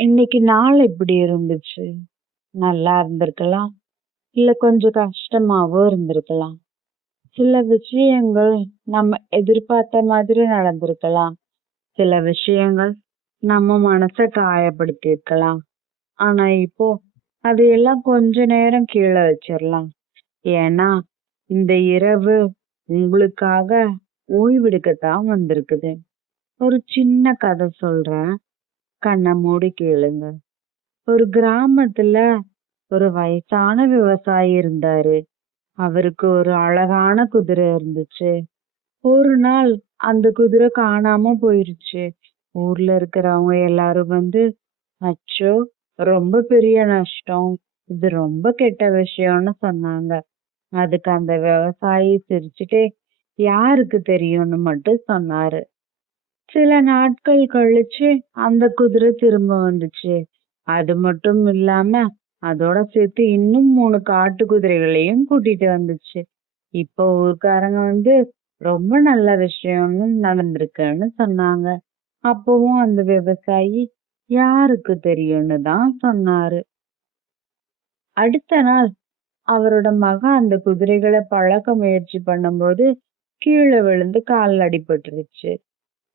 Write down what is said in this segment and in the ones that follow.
இன்னைக்கு நாள் எப்படி இருந்துச்சு? நல்லா இருந்திருக்கலாம். இல்ல கொஞ்சம் கஷ்டமாவும் இருந்திருக்கலாம். சில விஷயங்கள் நம்ம எதிர்பார்த்த மாதிரி நடந்திருக்கலாம். சில விஷயங்கள் நம்ம மனச காயப்படுத்தியிருக்கலாம். ஆனா இப்போ அதையெல்லாம் கொஞ்ச நேரம் கீழ வச்சிரலாம். ஏன்னா, இந்த இரவு உங்களுக்காக ஓய்வெடுக்கத்தான் வந்திருக்குது. ஒரு சின்ன கதை சொல்றேன். கண்ண மூடி கேளுங்க. ஒரு கிராமத்துல ஒரு வயசான விவசாயி இருந்தாரு. அவருக்கு ஒரு அழகான குதிரை இருந்துச்சு. ஒரு நாள் அந்த குதிரை காணாம போயிருச்சு. ஊர்ல இருக்கிறவங்க எல்லாரும் வந்து, அச்சோ! ரொம்ப பெரிய நஷ்டம். இது ரொம்ப கெட்ட விஷயம்னு சொன்னாங்க. அதுக்கு அந்த விவசாயி சிரிச்சுட்டே, யாருக்கு தெரியும்னு மட்டும் சொன்னாரு. சில நாட்கள் கழிச்சு அந்த குதிரை திரும்ப வந்துச்சு. அது மட்டும் இல்லாம அதோட சேர்த்து இன்னும் 3 காட்டு குதிரைகளையும் கூட்டிட்டு வந்துச்சு. இப்போ ஊர்க்காரங்க வந்து ரொம்ப நல்ல விஷயம்னு நடந்திருக்குன்னு சொன்னாங்க. அப்பவும் அந்த விவசாயி யாருக்கு தெரியும்னு தான் சொன்னாரு. அடுத்த நாள் அவரோட மகன் அந்த குதிரைகளை பழக்க முயற்சி பண்ணும்போது கீழே விழுந்து கால்ல அடிபட்டுருச்சு.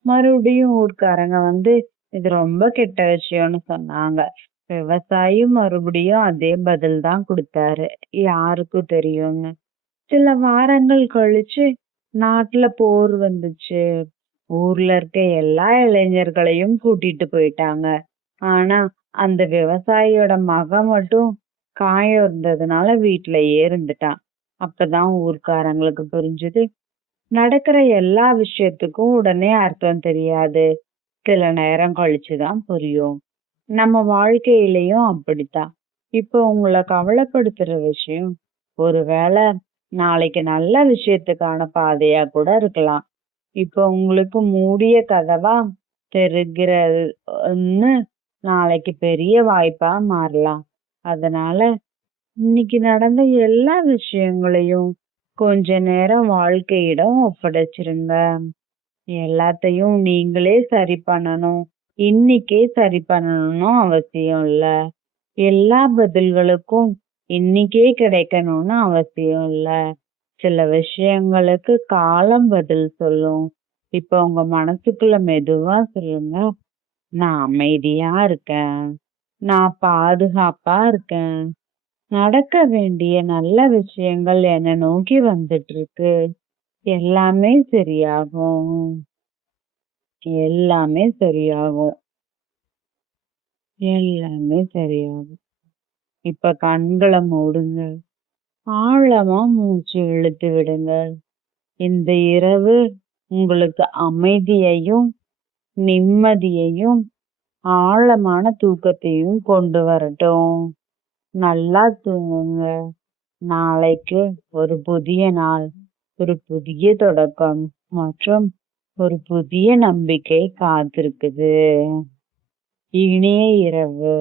மறுபடியும் ஊர்க்காரங்க வந்து இது ரொம்ப கெட்ட விஷயம்னு சொன்னாங்க. விவசாயி மறுபடியும் அதே பதில் தான் கொடுத்தாரு. யாருக்கும் தெரியும்னு. சில வாரங்கள் கழிச்சு நாட்டுல போர் வந்துச்சு. ஊர்ல இருக்க எல்லா இளைஞர்களையும் கூட்டிட்டு போயிட்டாங்க. ஆனா அந்த விவசாயியோட மகன் மட்டும் காயம் இருந்ததுனால வீட்டுலயே இருந்துட்டான். அப்பதான் ஊர்க்காரங்களுக்கு புரிஞ்சது, நடக்கிற எல்லா விஷயத்துக்கும் உடனே அர்த்தம் தெரியாது. சில நேரம் கழிச்சுதான் புரியும். நம்ம வாழ்க்கையிலயும் அப்படித்தான். இப்ப உங்களை கவலைப்படுத்துற விஷயம் ஒருவேளை நாளைக்கு நல்ல விஷயத்துக்கான பாதையா கூட இருக்கலாம். இப்ப உங்களுக்கு மூடிய கதவா தெரிகிறதுன்னு நாளைக்கு பெரிய வாய்ப்பா மாறலாம். அதனால இன்னைக்கு நடந்த எல்லா விஷயங்களையும் கொஞ்ச நேரம் வாழ்க்கையிடம் ஒப்படைச்சிருங்க. எல்லாத்தையும் நீங்களே சரி பண்ணணும், இன்னைக்கே சரி பண்ணணும்னு அவசியம் இல்ல. எல்லா பதில்களுக்கும் இன்னைக்கே கிடைக்கணும்னு அவசியம் இல்ல. சில விஷயங்களுக்கு காலம் பதில் சொல்லும். இப்ப உங்க மனசுக்குள்ள மெதுவா சொல்லுங்க, நான் அமைதியா இருக்கேன், நான் பாதுகாப்பா இருக்கேன், நடக்க வேண்டிய நல்ல விஷயங்கள் என்னை நோக்கி வந்துட்டு இருக்கு, எல்லாமே சரியாகும், எல்லாமே சரியாகும், எல்லாமே சரியாகும். இப்ப கண்களை மூடுங்க. ஆழமா மூச்சு இழுத்து விடுங்க. இந்த இரவு உங்களுக்கு அமைதியையும் நிம்மதியையும் ஆழமான தூக்கத்தையும் கொண்டு வரட்டும். நல்லா தூங்குங்க. நாளைக்கு ஒரு புதிய நாள், ஒரு புதிய தொடக்கம் மற்றும் ஒரு புதிய நம்பிக்கை காத்திருக்குது. இனிய இரவு.